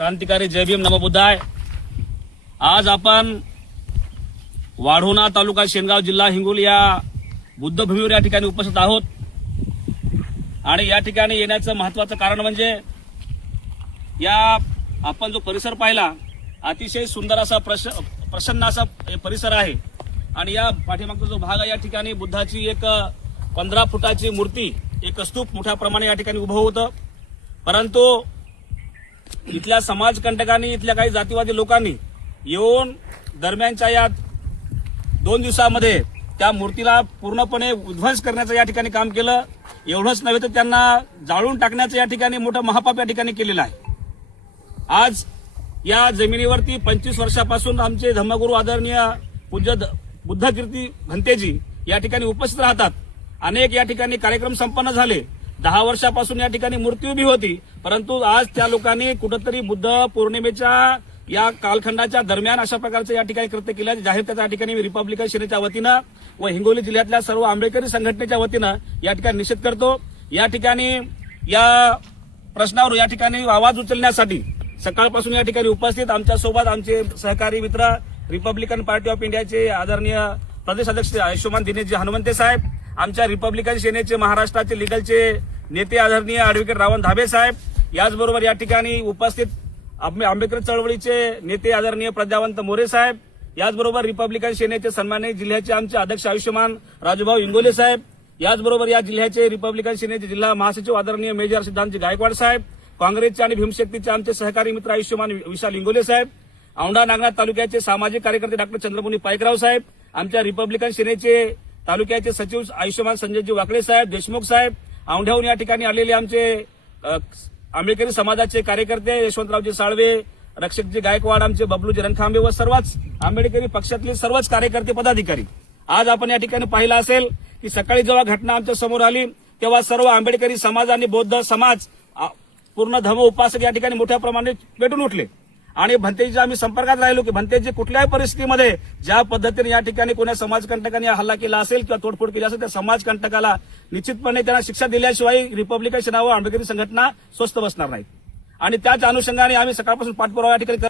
क्रांतिकारी जय भीम नमो बुद्धाय। आज आपण वाढोणा तालुका शेनगाव जिल्हा हिंगोली या बुद्धभूमीवर या ठिकाणी उपस्थित आहोत आणि या ठिकाणी येण्याचं महत्त्वाचं कारण म्हणजे या आपण जो परिसर पाहिला अतिशय सुंदर असा प्रसन्न असा परिसर आहे आणि या पाठीमागचा जो भाग आहे या ठिकाणी बुद्धाची एक 15 फुटाची मूर्ती एक स्तूप मोठ्या प्रमाणे या ठिकाणी उभं होतं। परंतु इथल्या समाजकंटकांनी इथल्या काही जातीवादी लोकांनी येऊन दरम्यानच्या या 2 दिवसामध्ये त्या मूर्तीला पूर्णपणे उद्ध्वंस करण्याचं या ठिकाणी काम केलं। एवढंच नव्हे तर त्यांना जाळून टाकण्याचं या ठिकाणी मोठं महापाप या ठिकाणी केलेलं आहे। आज या जमिनीवरती 25 वर्षापासून आमचे धम्मगुरू आदरणीय पूज्य बुद्धकीर्ती भंतेजी या ठिकाणी उपस्थित राहतात। अनेक या ठिकाणी कार्यक्रम संपन्न झाले। 10 वर्षापासून या ठिकाणी मूर्ती उभी होती, परंतु आज त्या लोकांनी कुठेतरी बुद्ध पौर्णिमेच्या या कालखंडाच्या दरम्यान अशा प्रकारचं या ठिकाणी कृत्य केलं। जाहीर त्याच्या ठिकाणी मी रिपब्लिकन सेनेच्या वतीनं व हिंगोली जिल्ह्यातल्या सर्व आंबेडकरी संघटनेच्या वतीनं या ठिकाणी निषेध करतो। या ठिकाणी या प्रश्नावर या ठिकाणी आवाज उचलण्यासाठी सकाळपासून या ठिकाणी उपस्थित आमच्यासोबत आमचे सहकारी मित्र रिपब्लिकन पार्टी ऑफ इंडियाचे आदरणीय प्रदेश अध्यक्ष आयुष्यमान दिनेशजी हनुमंते साहेब, आमच्या रिपब्लिकन सेनेचे महाराष्ट्राचे लिगलचे नेते आदरणीय ॲडव्होकेट रावण धाबे साहेब, याचबरोबर या ठिकाणी उपस्थित आंबेडकर चळवळीचे नेते आदरणीय प्रज्ञावंत मोरे साहेब, याचबरोबर रिपब्लिकन सेनेचे सन्मानित जिल्ह्याचे आमचे अध्यक्ष आयुष्यमान राजूभाऊ इंगोले साहेब, याचबरोबर या जिल्ह्याचे रिपब्लिकन सेनेचे जिल्हा महासचिव आदरणीय मेजर सिद्धांतजी गायकवाड साहेब, काँग्रेसचे आणि भीमशक्तीचे आमचे सहकारी मित्र आयुष्यमान विशाल इंगोले साहेब, औंढा नागनाथ तालुक्याचे सामाजिक कार्यकर्ते डॉक्टर चंद्रमुनी पाईकराव साहेब, आमच्या रिपब्लिकन सेनेचे तालुक्याचे सचिव आयुष्यमान संजयजी वाकळे साहेब, देशमुख साहेब, औंढ्याहून या ठिकाणी आलेले आमचे आंबेडकरी समाजाचे कार्यकर्ते यशवंतरावजी साळवे, रक्षकजी गायकवाड, आमचे बबलूजी रणखांबे व सर्वच आंबेडकरी पक्षातले सर्वच कार्यकर्ते पदाधिकारी। आज आपण या ठिकाणी पाहिलं असेल की सकाळी जेव्हा घटना आमच्या समोर आली तेव्हा सर्व आंबेडकरी समाज आणि बौद्ध समाज पूर्ण धम्म उपासक या ठिकाणी मोठ्या प्रमाणात पेटून उठले आणि भंतेजीच्या आम्ही संपर्कात राहिलो की भंतेजी कुठल्याही परिस्थितीमध्ये ज्या पद्धतीने या ठिकाणी कोणा समाजकंटकांनी हल्ला केला असेल किंवा तोडफोड केली असेल त्या समाजकंटकाला निश्चितपणे त्यांना शिक्षा दिल्याशिवाय रिपब्लिकन सेना व आंबेडकरी संघटना स्वस्थ बसणार नाहीत आणि त्याच अनुषंगाने आम्ही सकाळपासून पाठपुरावा या ठिकाणी